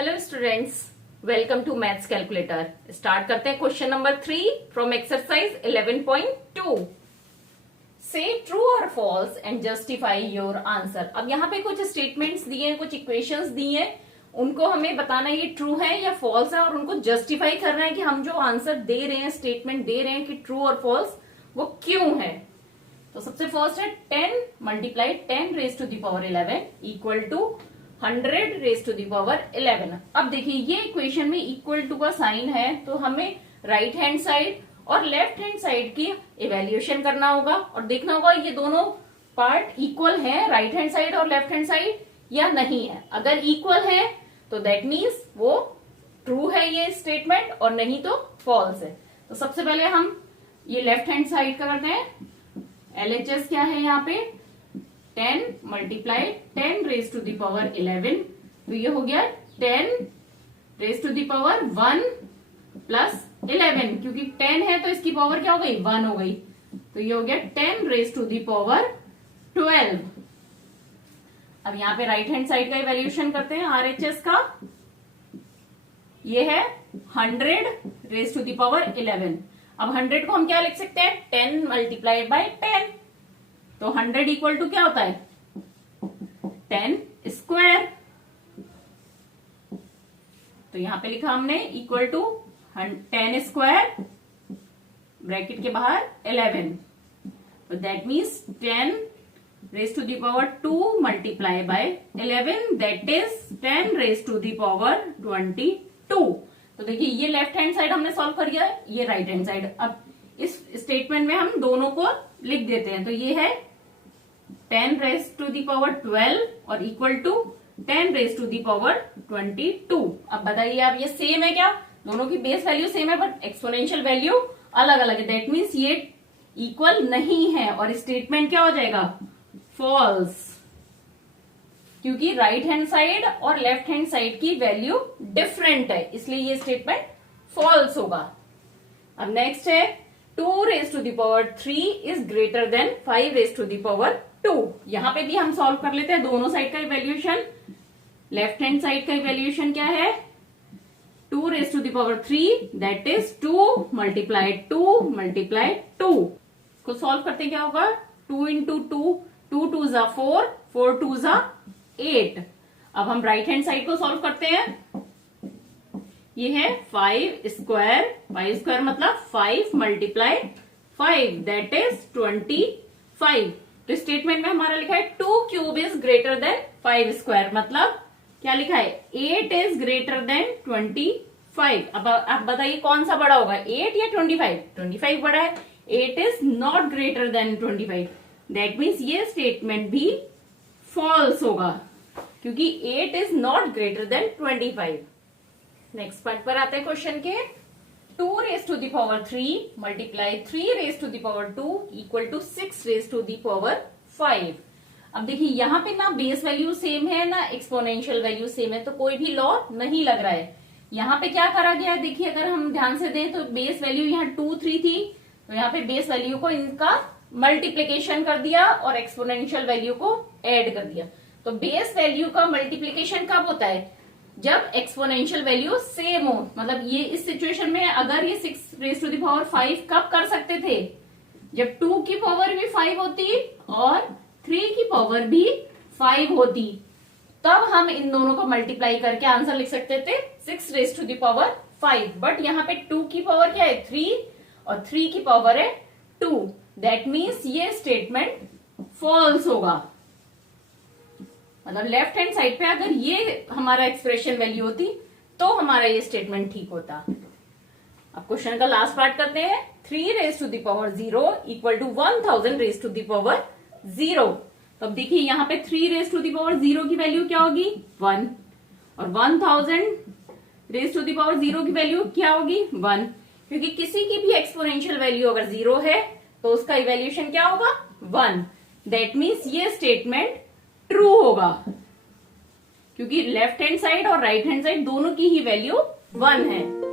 Hello students, welcome to maths calculator. Start करते हैं question number 3 from exercise 11.2। से true और false and justify your answer. अब यहाँ पे कुछ स्टेटमेंट्स दिए हैं, कुछ इक्वेशंस दी हैं, उनको हमें बताना है ये ट्रू है या फॉल्स है और उनको जस्टिफाई करना है कि हम जो आंसर दे रहे हैं, स्टेटमेंट दे रहे हैं कि ट्रू और फॉल्स, वो क्यों है। तो सबसे फर्स्ट है 10 multiply 10 raise to the power 11 equal to 100 raise to the power 11। अब देखिए ये इक्वेशन में इक्वल टू का साइन है, तो हमें राइट हैंड साइड और लेफ्ट हैंड साइड की इवेल्युएशन करना होगा और देखना होगा ये दोनों पार्ट इक्वल है, राइट हैंड साइड और लेफ्ट हैंड साइड, या नहीं है। अगर इक्वल है तो दैट मीन्स वो ट्रू है ये स्टेटमेंट, और नहीं तो फॉल्स है। तो सबसे पहले हम ये लेफ्ट हैंड साइड का करते हैं। LHS क्या है यहाँ पे 10 multiply 10 raise to the power 11, तो ये हो गया 10 raise to the power 1 plus 11, क्योंकि 10 है तो इसकी पावर क्या हो गई 1 हो गई, तो ये हो गया 10 रेज टू द पावर 12। अब यहाँ पे राइट हैंड साइड का इवेल्यूशन करते हैं RHS का। ये है 100 रेज टू द पावर 11। अब 100 को हम क्या लिख सकते हैं 10 मल्टीप्लाइड बाय 10, तो 100 इक्वल टू क्या होता है 10 स्क्वायर। तो यहां पे लिखा हमने इक्वल टू 10 स्क्वायर ब्रैकेट के बाहर 11, तो that means 10 raise to the power 2 multiply by 11, that is 10 raise to the power 22। तो देखिए ये लेफ्ट हैंड साइड हमने सॉल्व कर दिया, ये राइट हैंड साइड। अब इस स्टेटमेंट में हम दोनों को लिख देते हैं, तो ये है 10 रेज टू दी पावर 12 और equal to 10 raise to the power 22। अब बताइए आप ये सेम है क्या, दोनों की बेस वैल्यू सेम है बट एक्सपोनेंशियल वैल्यू अलग अलग है, दैट मीन्स ये इक्वल नहीं है और स्टेटमेंट क्या हो जाएगा फॉल्स, क्योंकि राइट हैंड साइड और लेफ्ट हैंड साइड की वैल्यू डिफरेंट है, इसलिए ये स्टेटमेंट फॉल्स होगा। अब नेक्स्ट है 2 raise to the power 3 is greater than 5 raise to the power 2। यहां पे भी हम सॉल्व कर लेते हैं दोनों साइड का इवेल्यूएशन। लेफ्ट हैंड साइड का इवेल्यूएशन क्या है 2 raise to the power 3, that is 2 multiply 2 multiply 2। इसको सॉल्व करते क्या होगा 2 इंटू 2, 2 2 जा 4, 4 2 जा 8। अब हम राइट हैंड साइड को सॉल्व करते हैं। ये है 5 स्क्वायर, 5 स्क्वायर मतलब 5 मल्टीप्लाई 5, दैट इज 25। तो स्टेटमेंट में हमारा लिखा है 2 cube is greater than 5 square, मतलब क्या लिखा है 8 इज ग्रेटर देन 25। अब आप बताइए कौन सा बड़ा होगा 8 या 25? 25 बड़ा है, 8 is not greater than 25, that means ये स्टेटमेंट भी फॉल्स होगा क्योंकि 8 is not greater than 25। Next part पर आते हैं क्वेश्चन के। 2 raise to the power 3 multiply 3 raise to the power 2 equal to 6 raise to the power 5। अब देखिए यहाँ पे ना बेस वैल्यू सेम है ना एक्सपोनेंशियल वैल्यू सेम है, तो कोई भी लॉ नहीं लग रहा है। यहाँ पे क्या करा गया है देखिए, अगर हम ध्यान से दें तो बेस वैल्यू यहाँ 2 3 थी, तो यहाँ पे बेस वैल्यू को इनका मल्टीप्लीकेशन कर दिया और एक्सपोनेंशियल वैल्यू को ऐड कर दिया। तो बेस वैल्यू का मल्टीप्लीकेशन कब होता है जब एक्सपोनेंशियल वैल्यू सेम हो, मतलब ये इस सिचुएशन में अगर ये 6 रेज टू द पावर 5 कब कर सकते थे जब 2 की पावर भी 5 होती और 3 की पावर भी 5 होती, तब हम इन दोनों को मल्टीप्लाई करके आंसर लिख सकते थे 6 raise to the power 5। But यहाँ पे 2 की पावर क्या है 3 और 3 की पावर है 2, दैट मीन्स ये स्टेटमेंट फॉल्स होगा। मतलब लेफ्ट हैंड साइड पे अगर ये हमारा एक्सप्रेशन वैल्यू होती तो हमारा ये स्टेटमेंट ठीक होता। अब क्वेश्चन का लास्ट पार्ट करते हैं। 3 raise to the power 0 equal to 1000 raise to the power 0। तो अब देखिए यहाँ पे 3 रेज टू द पावर 0 की वैल्यू क्या होगी 1, और 1000 रेज टू द पावर 0 की वैल्यू क्या होगी 1, क्योंकि किसी की भी एक्सपोनेंशियल वैल्यू अगर 0 है तो उसका इवेल्यूएशन क्या होगा 1, दैट मीन्स ये स्टेटमेंट ट्रू होगा क्योंकि लेफ्ट हैंड साइड और राइट हैंड साइड दोनों की ही वैल्यू 1 है।